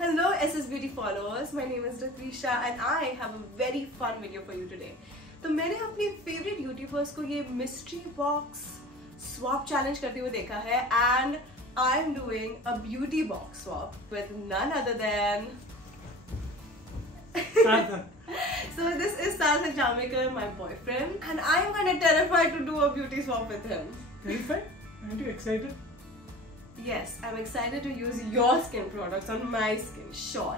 Hello SSBeauty followers, my name is Ritvi, Shah and I have a very fun video for you today. तो मैंने अपने favorite YouTubers को ये mystery box swap challenge करते हुए देखा है and I am doing a beauty box swap with none other than Sarthak. So this is Sarthak Jamaica, my boyfriend, and I am kind of terrified to do a beauty swap with him. Terrified? Aren't you excited? Yes, I'm excited to use your skin products on my skin, sure.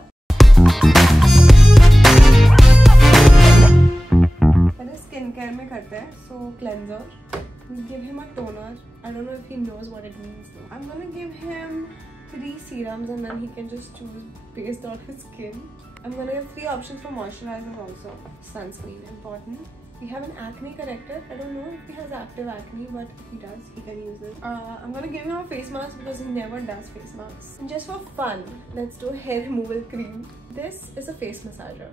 पहले skincare में करते हैं, so cleanser. We give him a toner. I don't know if he knows what it means though. I'm gonna give him 3 serums and then he can just choose based on his skin. I'm gonna give 3 options for moisturizers also. Sunscreen, important. We have an acne corrector. I don't know if he has active acne, but if he does, he can use it. I'm gonna give him a face mask because he never does face masks. And just for fun, let's do a hair removal cream. This is a face massager.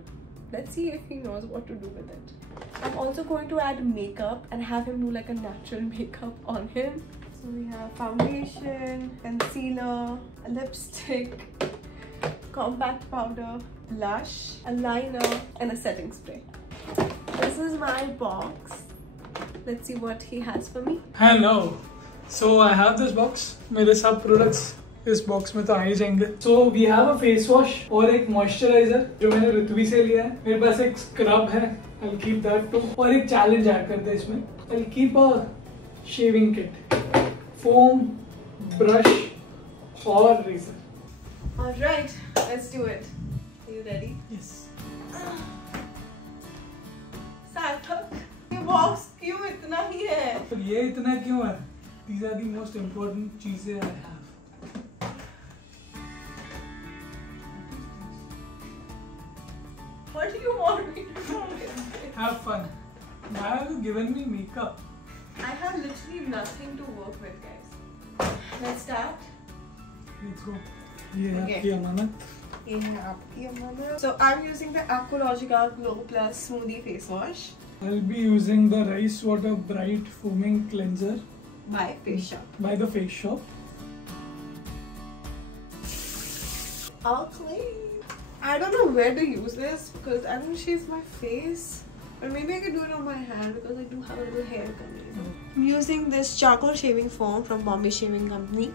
Let's see if he knows what to do with it. I'm also going to add makeup and have him do like a natural makeup on him. So we have foundation, concealer, a lipstick, compact powder, blush, a liner, and a setting spray. This is my box. Let's see what he has for me. Hello. So I have this box. मेरे सब products इस box में तो आ ही जाएंगे. So we have a face wash और एक moisturizer जो मैंने ऋत्वी से लिया है. मेरे पास एक scrub है. I'll keep that too. और एक challenge add कर दे इसमें. I'll keep a shaving kit, foam, brush और razor. Alright, let's do it. Are you ready? Yes. सार्थक, ये बॉक्स क्यों इतना ही है? तो ये इतना क्यों है? These are the most important चीजें I have. What do you want me to do with this? Have fun. Why have you given me makeup? I have literally nothing to work with, guys. Let's start. Let's go. ये Okay. आपकी अमानत. ये है आपकी अमानत. So I'm using the Aqualogica Glow Plus Smoothie Face Wash I'll be using the Rice Water Bright Foaming Cleanser by Face Shop. by the Face Shop. All clean. I don't know where to use this because I don't shave my face. Or maybe I could do it on my hand because I do have a little hair coming. I'm using this charcoal shaving foam from Bombay Shaving Company.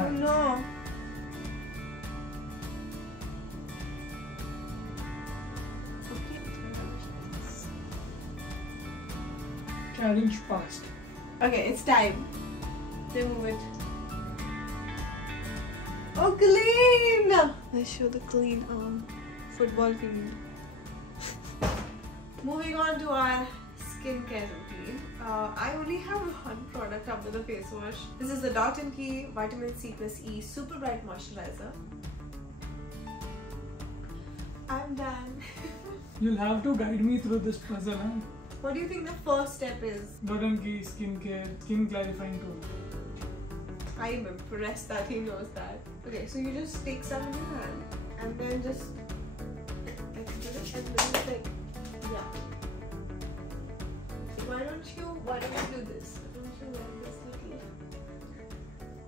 Oh no. Challenge passed. Okay, it's time. Remove it. Oh, clean! Let's show the clean football clean. Moving on to our skincare routine. I only have one product after the face wash. This is the Dot & Key Vitamin C plus E Super Bright Moisturizer. I'm done. You'll have to guide me through this puzzle, huh? What do you think the first step is? Dot & Key skincare, skin clarifying tool. I am impressed that he knows that. Okay, so you just take some in your hand and then just and then it's like, yeah. Why don't you do this? Why don't you wear this little?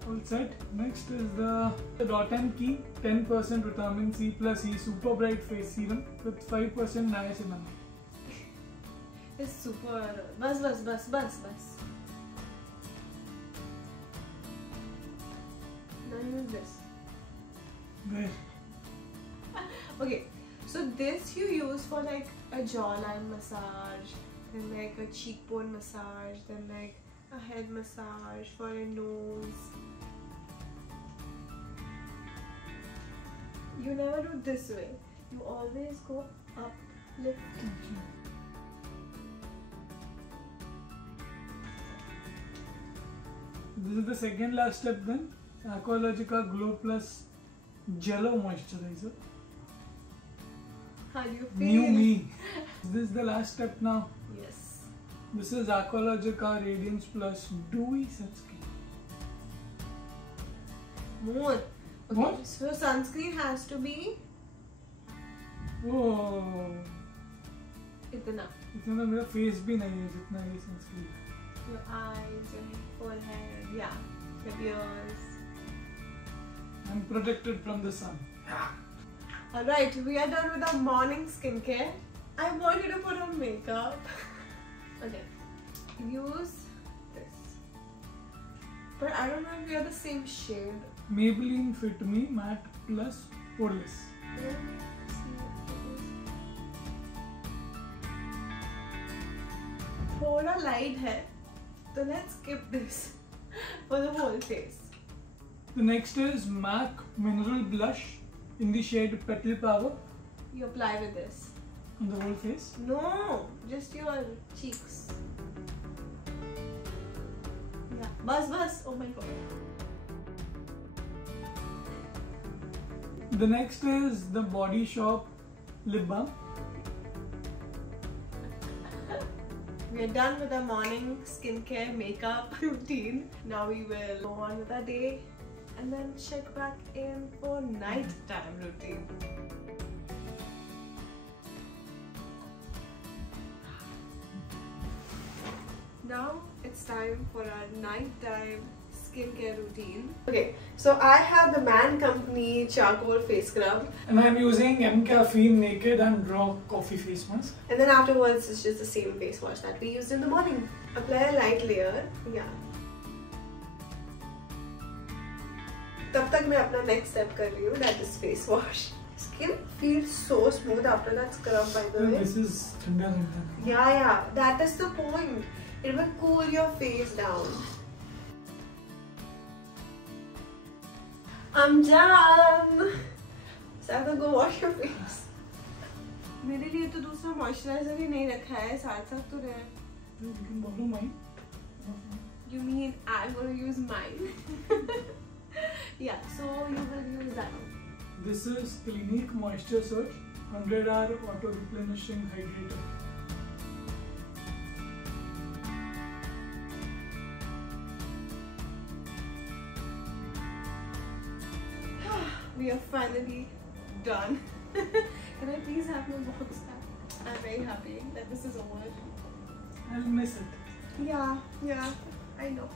All set. Next is the Dot & Key 10% Vitamin C plus E Super Bright Face Serum with 5% Niacinamide. It's super. Bus. Now use this. Where? Okay, so this you use for like a jawline massage, then like a cheekbone massage, then like a head massage for a nose. You never do this way. You always go up, lift. This is the second last step then. Aqualogica Glow Plus Jello Moisturizer. How do you feel? New me. This is the last step now. Yes. This is Aqualogica Radiance Plus Dewy Sunscreen. More. Okay, What? so sunscreen has to be Oh, इतना. इतना मेरा face भी नहीं है जितना ये sunscreen. Your eyes, your forehead, yeah. your ears. I'm protected from the sun. Alright, we are done with our morning skincare. I want you to put on makeup. Okay, use this. But I don't know if we are the same shade. Maybelline Fit Me Matte Plus Poreless. थोड़ा light है, so let's skip this for the whole face. The next is M.A.C Mineral Blush in the shade Petal Power. You apply with this. On the whole face? No, just your cheeks. Yeah, bus. Oh my god. The next is the Body Shop Lip Balm. We are done with our morning skincare makeup routine. Now we will go on with our day and then check back in for nighttime routine. Now it's time for our nighttime skincare routine. Okay, so I have the Man Company charcoal face scrub. And I'm using M.A.C Naked and Raw Coffee Face Mask. And then afterwards it's just the same face wash that we used in the morning. Apply a light layer. Yeah. तब तक मैं अपना next step कर रही हूँ, that is face wash. Skin feels so smooth after that scrub, by the way. This is thanda. Yeah, that is the point. It will cool your face down. I'm done. Sarthak, go wash your face. मेरे लिए तो दूसरा moisturizer ही नहीं रखा है, सार्थक तो रहे. You can borrow mine. You mean I'm going to use mine? Yeah, so you will use that. This is Clinique Moisture Surge 100-hour auto replenishing hydrator. We are finally done. Can I please have my box back? I'm very happy that this is over. I'll miss it. Yeah, I know.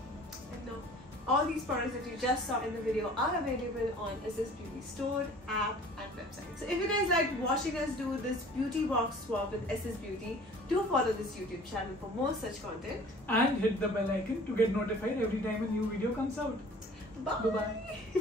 All these products that you just saw in the video are available on SSBeauty store, app and website. So if you guys like watching us do this beauty box swap with SSBeauty, do follow this YouTube channel for more such content. And hit the bell icon to get notified every time a new video comes out. Bye! Bye-bye.